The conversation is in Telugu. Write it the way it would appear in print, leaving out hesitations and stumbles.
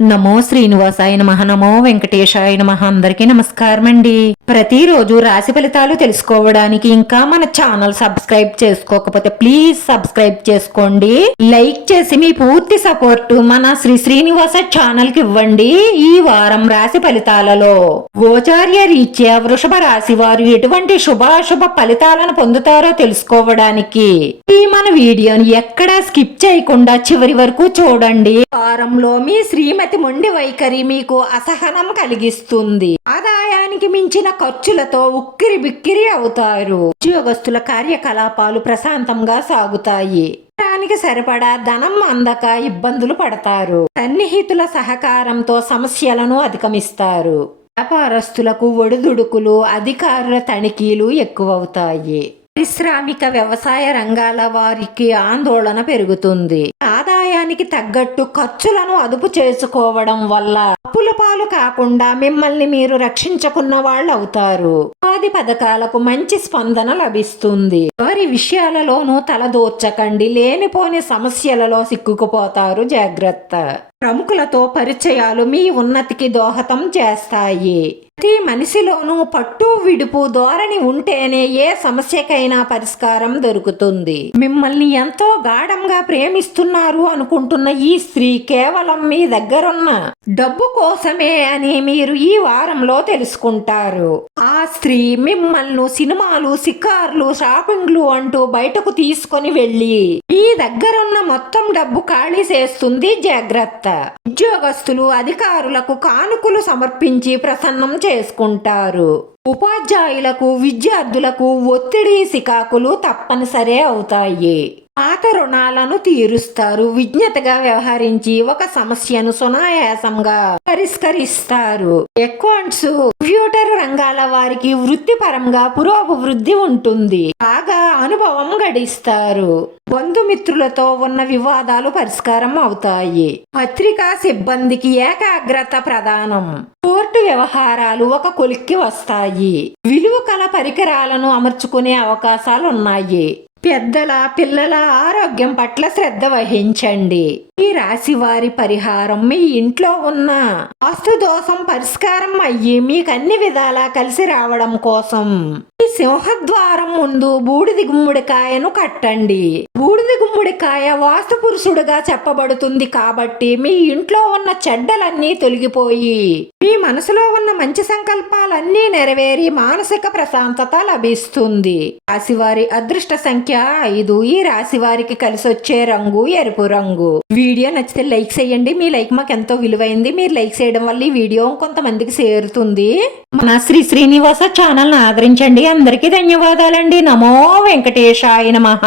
నమో శ్రీనివాసాయ నమః. నమో వెంకటేశాయ నమః. అందరికీ నమస్కారం అండి. ప్రతిరోజు రాశి ఫలితాలు తెలుసుకోవడానికి ఇంకా మన ఛానల్ సబ్స్క్రైబ్ చేసుకోకపోతే ప్లీజ్ సబ్స్క్రైబ్ చేసుకోండి. లైక్ చేసి మీ పూర్తి సపోర్ట్ మన శ్రీనివాస ఛానల్ కి ఇవ్వండి. ఈ వారం రాశి ఫలితాలలో గోచార్య రీత్యా వృషభ రాశి వారు ఎటువంటి శుభాశుభ ఫలితాలను పొందుతారో తెలుసుకోవడానికి ఈ మన వీడియోని ఎక్కడా స్కిప్ చేయకుండా చివరి వరకు చూడండి. వారంలో మీ శ్రీమతి మొండి వైఖరి మీకు అసహనం కలిగిస్తుంది. ఆదాయానికి మించిన ఖర్చులతో ఉక్కిరి బిక్కిరి అవుతారు. ఉద్యోగస్తుల కార్యకలాపాలు ప్రశాంతంగా సాగుతాయి. దానికి సరిపడా ధనం అందక ఇబ్బందులు పడతారు. సన్నిహితుల సహకారంతో సమస్యలను అధిగమిస్తారు. వ్యాపారస్తులకు ఒడిదుడుకులు, అధికారుల తనిఖీలు ఎక్కువవుతాయి. పారిశ్రామిక వ్యవసాయ రంగాల వారికి ఆందోళన పెరుగుతుంది. ఆదాయానికి తగ్గట్టు ఖర్చులను అదుపు చేసుకోవడం వల్ల అప్పుల పాలు కాకుండా మిమ్మల్ని మీరు రక్షించుకున్న వాళ్ళు అవుతారు. ఉపాధి పథకాలకు మంచి స్పందన లభిస్తుంది. ఎవరి విషయాలలోనూ తలదూర్చకండి. లేనిపోని సమస్యలలో సిక్కుకుపోతారు. జాగ్రత్త. ప్రముఖులతో పరిచయాలు మీ ఉన్నతికి దోహదం చేస్తాయి. ప్రతి మనిషిలోనూ పట్టు విడుపు ధోరణి ఉంటేనే ఏ సమస్యకైనా పరిష్కారం దొరుకుతుంది. మిమ్మల్ని ఎంతో గాఢంగా ప్రేమిస్తున్నారు అనుకుంటున్న ఈ స్త్రీ కేవలం మీ దగ్గరున్న డబ్బు కోసమే అని మీరు ఈ వారంలో తెలుసుకుంటారు. ఆ స్త్రీ మిమ్మల్ని సినిమాలు, షికార్లు, షాపింగ్లు అంటూ బయటకు తీసుకొని వెళ్ళి మీ దగ్గరున్న మొత్తం డబ్బు ఖాళీ చేస్తుంది. జాగ్రత్త. ఉద్యోగస్తులు అధికారులకు కానుకలు సమర్పించి ప్రసన్నం చేసుకుంటారు. ఉపాధ్యాయులకు, విద్యార్థులకు ఒత్తిడి, సికాకులు తప్పనిసరి అవుతాయి. పాత రుణాలను తీరుస్తారు. విజ్ఞతగా వ్యవహరించి ఒక సమస్యను సునాయాసంగా పరిష్కరిస్తారు. అకౌంట్స్, కంప్యూటర్ రంగాల వారికి వృత్తిపరంగా పురోభివృద్ధి ఉంటుంది. బాగా అనుభవం గడిస్తారు. బంధుమిత్రులతో ఉన్న వివాదాలు పరిష్కారం అవుతాయి. పత్రికా సిబ్బందికి ఏకాగ్రత ప్రధానం. కోర్టు వ్యవహారాలు ఒక కొలిక్కి వస్తాయి. విలువ కల పరికరాలను అమర్చుకునే అవకాశాలున్నాయి. పెద్దల, పిల్లల ఆరోగ్యం పట్ల శ్రద్ధ వహించండి. ఈ రాశి వారి పరిహారం మీ ఇంట్లో ఉన్న వాస్తు దోషం పరిష్కారం అయ్యి మీకు అన్ని విధాలా కలిసి రావడం కోసం ఈ సింహద్వారం ముందు బూడిది గుమ్మడికాయను కట్టండి. బూడిది గుమ్మడికాయ వాస్తు పురుషుడుగా చెప్పబడుతుంది కాబట్టి మీ ఇంట్లో ఉన్న చెడ్డలన్నీ తొలగిపోయి మీ మనసులో ఉన్న మంచి సంకల్పాలన్నీ నెరవేరి మానసిక ప్రశాంతత లభిస్తుంది. రాశివారి అదృష్ట సంఖ్య 5. ఈ రాశి వారికి కలిసొచ్చే రంగు ఎరుపు రంగు. వీడియో నచ్చితే లైక్ చేయండి. మీ లైక్ మాకు ఎంతో విలువైంది. మీరు లైక్ చేయడం వల్ల ఈ వీడియో కొంతమందికి చేరుతుంది. మన శ్రీనివాస ఛానల్ ని ఆదరించండి. అందరికీ ధన్యవాదాలండి. నమో వెంకటేశాయ నమః.